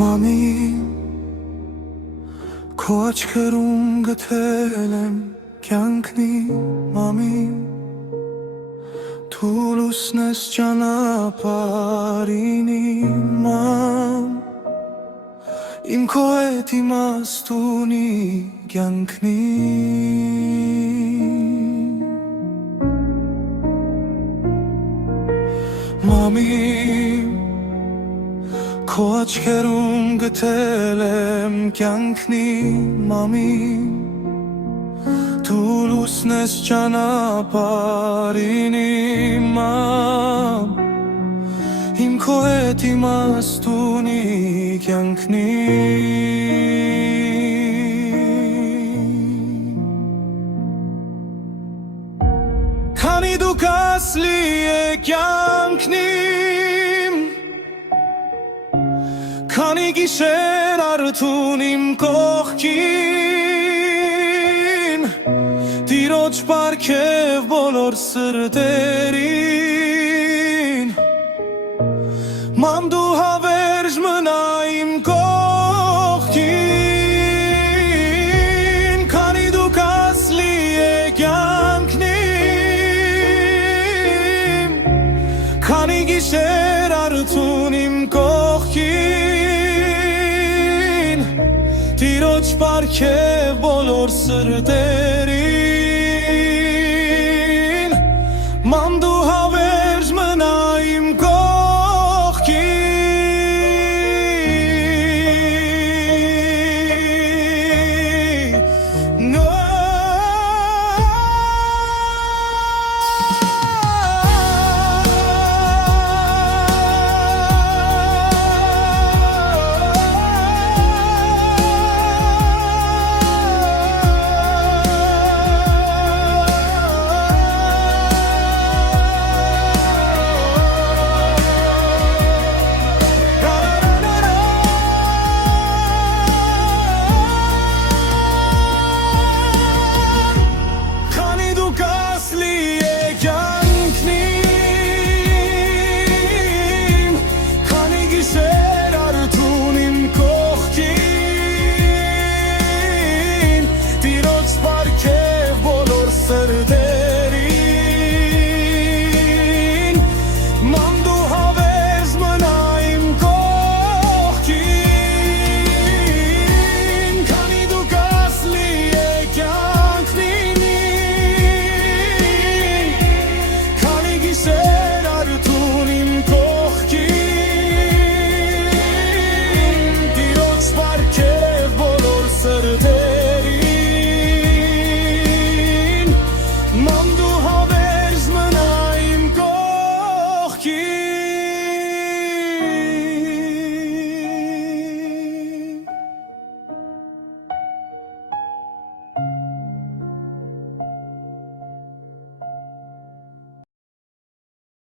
Մամի, քո աչքերում գտել եմ կյանքնի մամի, դու լուսն ես ճանապարհին իմ, իմ քո հետ իմաստունի կյանքնի։ Մամի, քո աչքերում գտել եմ կյանքնի մամի, դու լուսն ես ճանապարհին իմ քո հետ իմաստունի կյանքնի։ Քանի դու կասլի է կյանքնիմ, քանի գիշեր արթուն իմ կողքին, տիրոջ պարգև բոլոր սրտերին, մամ դու հավերժ մնա իմ կողքին, քանի դու կասլի է կյանքնիմ, քանի գիշեր արթուն իմ կողքին, տիրոջ պարգև բոլոր սրտերին,